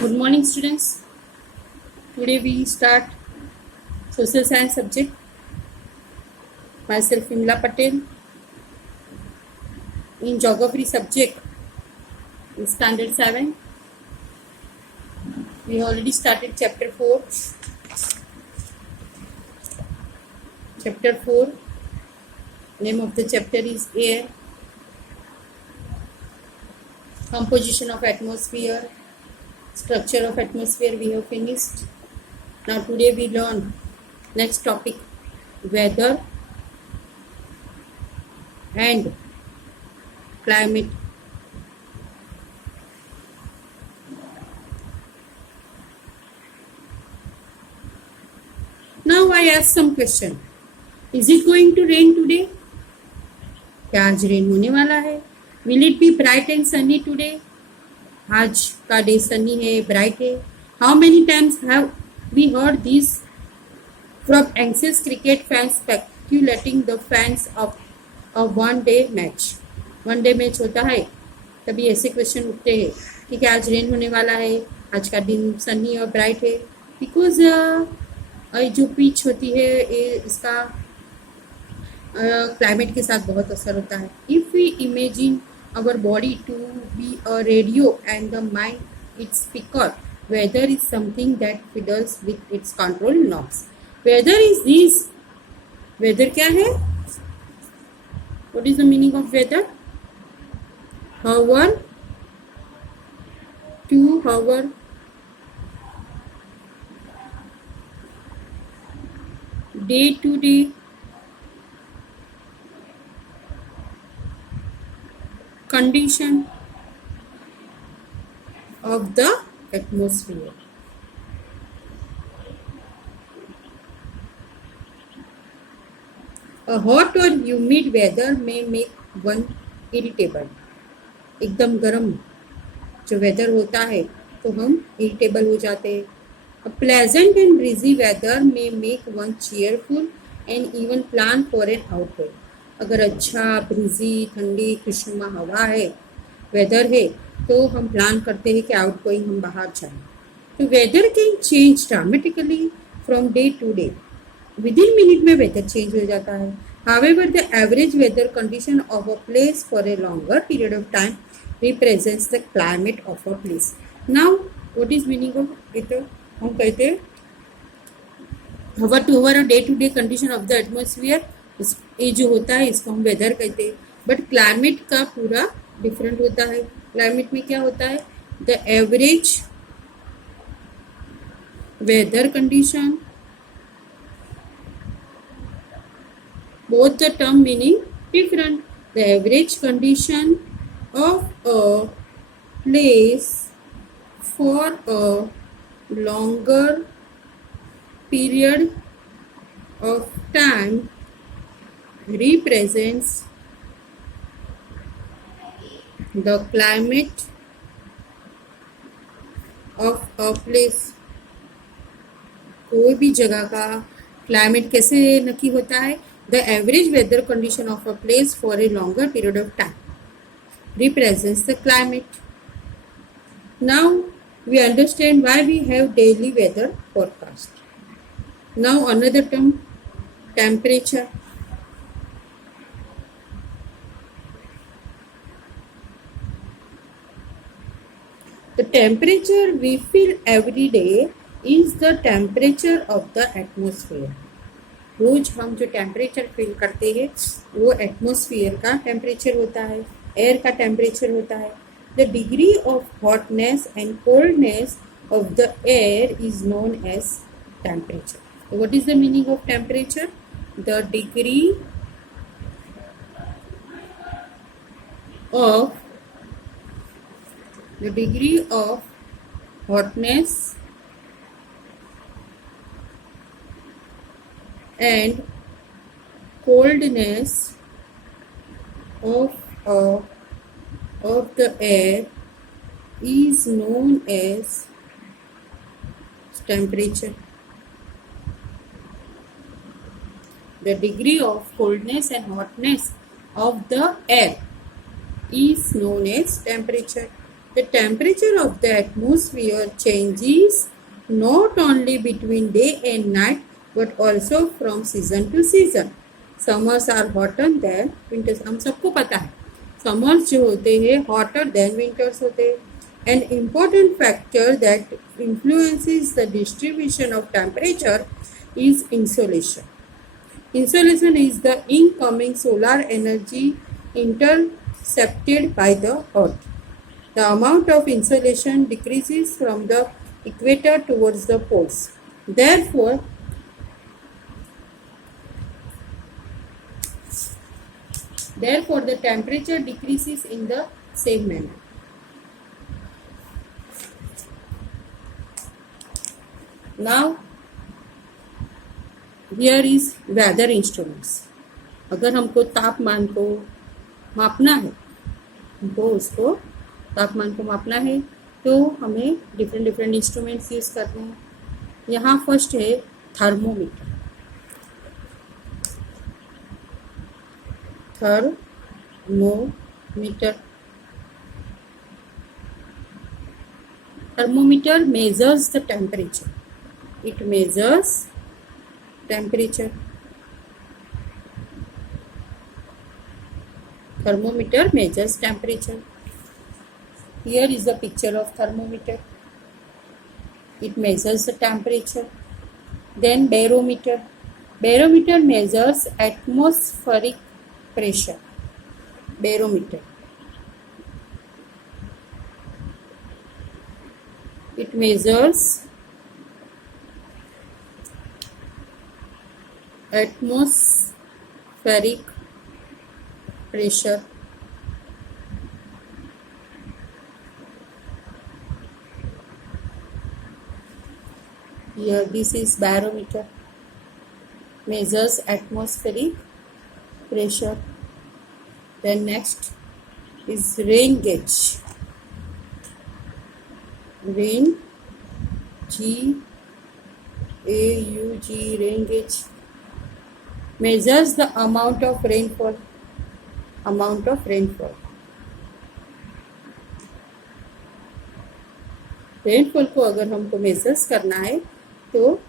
Good morning, students. Today we start social science subject. Myself, Vimla Patel. In geography subject, in standard 7, we already started chapter 4. Chapter 4, name of the chapter is air. Composition of atmosphere, structure of atmosphere we have finished. Now today we learn next topic, weather and climate. Now I ask some question. Is it going to rain today? क्या आज rain होने वाला है? Will it be bright and sunny today? आज का day Sunny है, bright है. How many times have we heard this from anxious cricket fans speculating the fans of a one-day match? One day match होता है तभी ऐसे क्वेश्चन उठते हैं कि क्या आज रेन होने वाला है, आज का दिन सनी और ब्राइट है. बिकॉज जो पिच होती है इसका क्लाइमेट के साथ बहुत असर होता है. If we imagine our body to be a radio and the mind its speaker, weather is something that fiddles with its control knobs. Weather is this. Weather क्या है? What is the meaning of weather? Hour to hour, day to day, condition of the atmosphere. A hot or humid weather may make one irritable. एकदम गर्म जो weather होता है तो हम irritable हो जाते हैं. A pleasant and breezy weather may make one cheerful and even plan for an outdoor. अगर अच्छा ब्रीजी ठंडी खुशनुमा हवा है, वेदर है, तो हम प्लान करते हैं कि आउट गोइंग हम बाहर जाएं. तो weather can change dramatically from day to day. Within minute में वेदर चेंज हो जाता है. However, the average weather condition of a place for a longer period of time represents the climate of a place. Now, what is meaning of it? हम कहते हैं hour to hour और day to day condition of the atmosphere. ये जो होता है इसको हम वेदर कहते हैं. बट क्लाइमेट का पूरा डिफरेंट होता है. क्लाइमेट में क्या होता है? The average weather condition, both the term meaning different. The average condition of a place for a longer period of time represents the climate of a place. कोई भी जगह का क्लाइमेट कैसे नक्की होता है? The average weather condition of a place for a longer period of time represents the climate. Now we understand why we have daily weather forecast. Now another term, temperature. The temperature we feel every day is the temperature of the atmosphere. रोज हम जो temperature feel करते हैं वो atmosphere का temperature होता है, air का temperature होता है. The degree of hotness and coldness of the air is known as temperature. What is the meaning of temperature? The degree of hotness and coldness of the air is known as temperature. The degree of coldness and hotness of the air is known as temperature. The temperature of the atmosphere changes not only between day and night but also from season to season. Summers are hotter than winters. हम सबको पता है summers जो होते हैं hotter than winters होते हैं. An important factor that influences the distribution of temperature is insolation. Insolation is the incoming solar energy intercepted by the earth. The amount of insolation decreases from the equator towards the poles. Therefore, the temperature decreases in the same manner. Now, here is weather instruments. अगर हमको तापमान को मापना है, तापमान को मापना है तो हमें डिफरेंट इंस्ट्रूमेंट्स यूज़ करने हैं. यहाँ फर्स्ट है thermometer. Thermometer measures the temperature. It measures temperature. Thermometer measures temperature. Here is a picture of thermometer. It measures the temperature. Then barometer. Barometer measures atmospheric pressure. Barometer. It measures atmospheric pressure. Here this is barometer, measures atmospheric pressure. Then next is rain gauge. Rain, G-A-U-G, rain gauge measures the amount of rainfall. Rainfall को अगर हमको measures करना है तो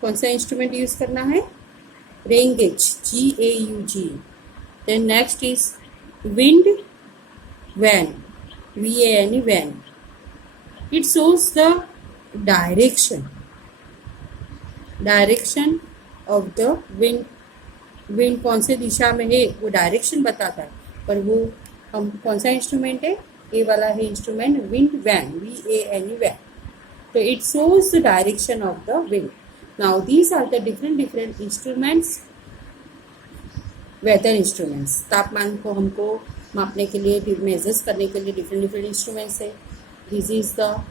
कौन सा instrument use करना है? Rain gauge, GAUG. Then next is wind vane, VAN, vane. It shows the direction of the wind. Wind कौन से दिशा में है वो डायरेक्शन बताता है. पर वो हम कौन सा इंस्ट्रूमेंट है? ये वाला है instrument wind vane, VAN, vane. तो it shows the direction of the wind. Now these are the different instruments, weather instruments. तापमान को हमको मापने के लिए, मेजर्स करने के लिए डिफरेंट इंस्ट्रूमेंट्स है. This is the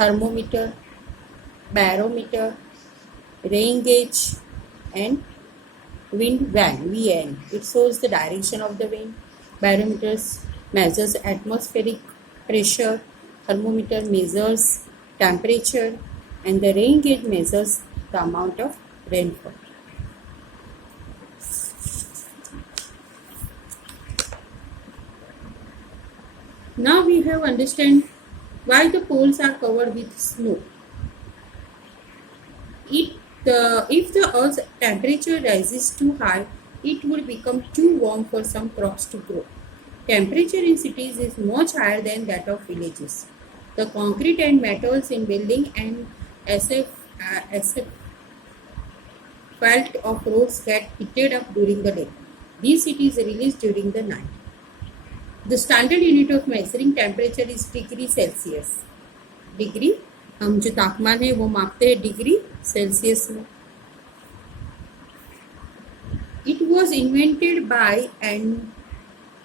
thermometer, barometer, rain gauge and wind van, VAN. It shows the direction of the wind. Barometers measures atmospheric pressure. Thermometer measures temperature, and the rain gauge measures the amount of rainfall. Now we have understand why the poles are covered with snow. If the Earth's temperature rises too high, it will become too warm for some crops to grow. Temperature in cities is much higher than that of villages. The concrete and metals in building and asphalt of roads get heated up during the day. These heat is released during the night. The standard unit of measuring temperature is degree Celsius. Degree, हम जो तापमान है वो मापते हैं degree Celsius में. It was invented by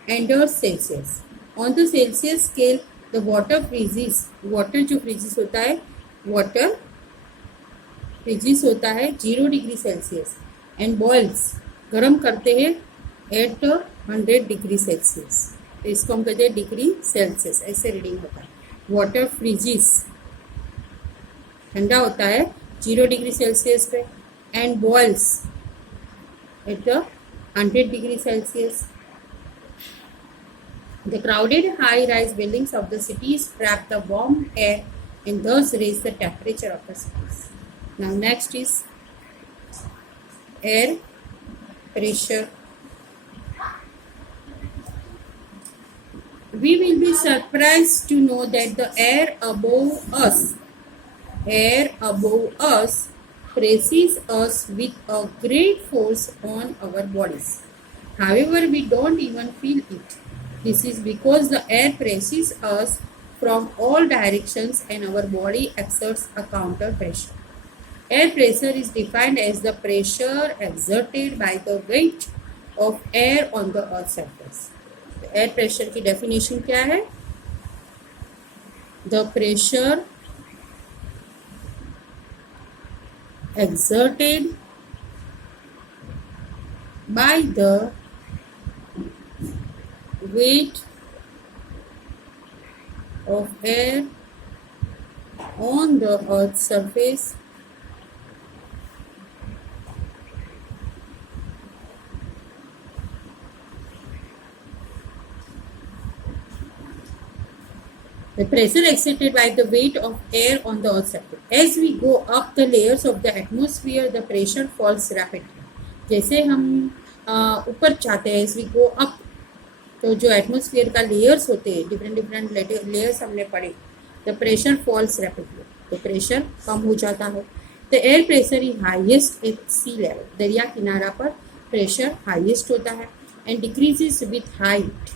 Anders Celsius. On the Celsius scale, the water freezes. Water जो freezes होता है, water freezes होता है 0 डिग्री सेल्सियस and boils, गर्म करते हैं at 100 डिग्री सेल्सियस. तो इसको हम कहते हैं डिग्री सेल्सियस. ऐसे रीडिंग होता है. वाटर फ्रीजिस, ठंडा होता है 0 डिग्री सेल्सियस पे and boils at 100 degree Celsius. The crowded high-rise buildings of the cities trap the warm air and thus raise the temperature of the cities. Now next is air pressure. We will be surprised to know that the air above us presses us with a great force on our bodies. However, we don't even feel it. This is because the air presses us from all directions and our body exerts a counter pressure. Air pressure is defined as the pressure exerted by the weight of air on the earth's surface. Air pressure की definition क्या है? The pressure exerted by the weight of air on the earth's surface the pressure exerted by the weight of air on the earth's surface. As we go up the layers of the atmosphere, the pressure falls rapidly. जैसे हम ऊपर जाते हैं, as we go up, तो जो atmosphere का layers होते हैं, डिफरेंट लेयर्स हमने पढ़े, द प्रेशर फॉल्स रैपिडली, तो प्रेशर कम हो जाता है. The air pressure is highest at sea level, दरिया किनारा पर प्रेशर हाईएस्ट होता है एंड डिक्रीजेस विथ हाइट.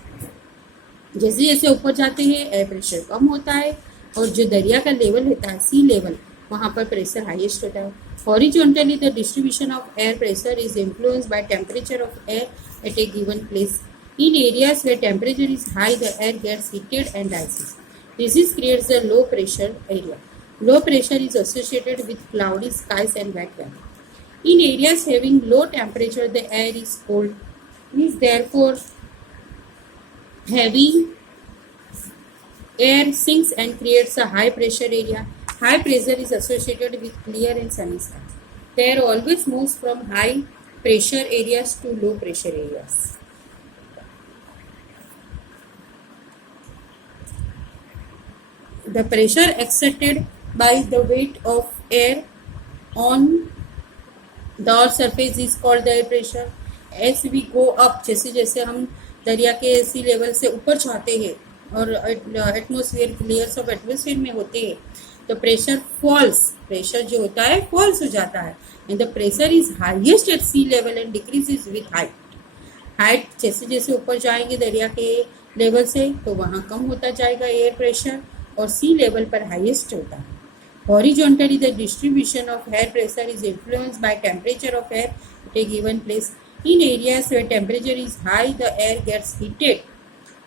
जैसे जैसे ऊपर जाते हैं एयर प्रेशर कम होता है और जो दरिया का लेवल होता है सी लेवल, वहाँ पर प्रेशर हाईएस्ट होता है. Horizontally the distribution of air pressure is influenced by temperature of air at a given place. In areas where temperature is high, the air gets heated and rises. This creates a low pressure area. Low pressure is associated with cloudy skies and wet weather. In areas having low temperature, the air is cold. It is therefore heavy air sinks and creates a high pressure area. High pressure is associated with clear and sunny skies. The air always moves from high pressure areas to low pressure areas. The pressure exerted by the weight of air on the earth's surface is called the air pressure. As we go up, जैसे जैसे हम दरिया के सी level से ऊपर जाते हैं और एटमोसफियर लेयर्स ऑफ एटमोसफियर में होते हैं, तो प्रेशर फॉल्स, प्रेशर जो होता है फॉल्स हो जाता है and the pressure is highest at sea level and decreases with height. Height जैसे जैसे ऊपर जाएंगे दरिया के लेवल से, तो वहाँ कम होता जाएगा एयर प्रेशर और सी लेवल पर हाईएस्ट होता है. Horizontally the distribution of air pressure is influenced by temperature of air at a given place. In areas where temperature is high, the air gets heated.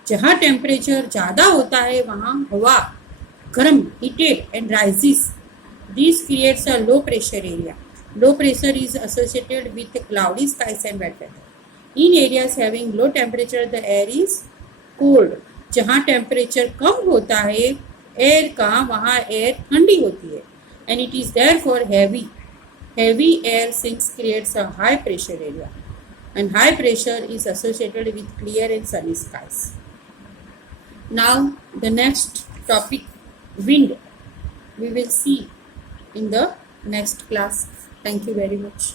जहाँ टेम्परेचर ज़्यादा होता है वहाँ हवा गर्म, heated and rises. This creates a low pressure area. Low pressure is associated with cloudy skies and wet weather. In areas having low temperature the air is cold. जहाँ temperature कम होता है एयर का, वहाँ एयर ठंडी होती है and it is therefore heavy. Heavy air sinks creates a high pressure area and high pressure is associated with clear and Sunny skies. Now the next topic, wind, we will see in the next class. Thank you very much.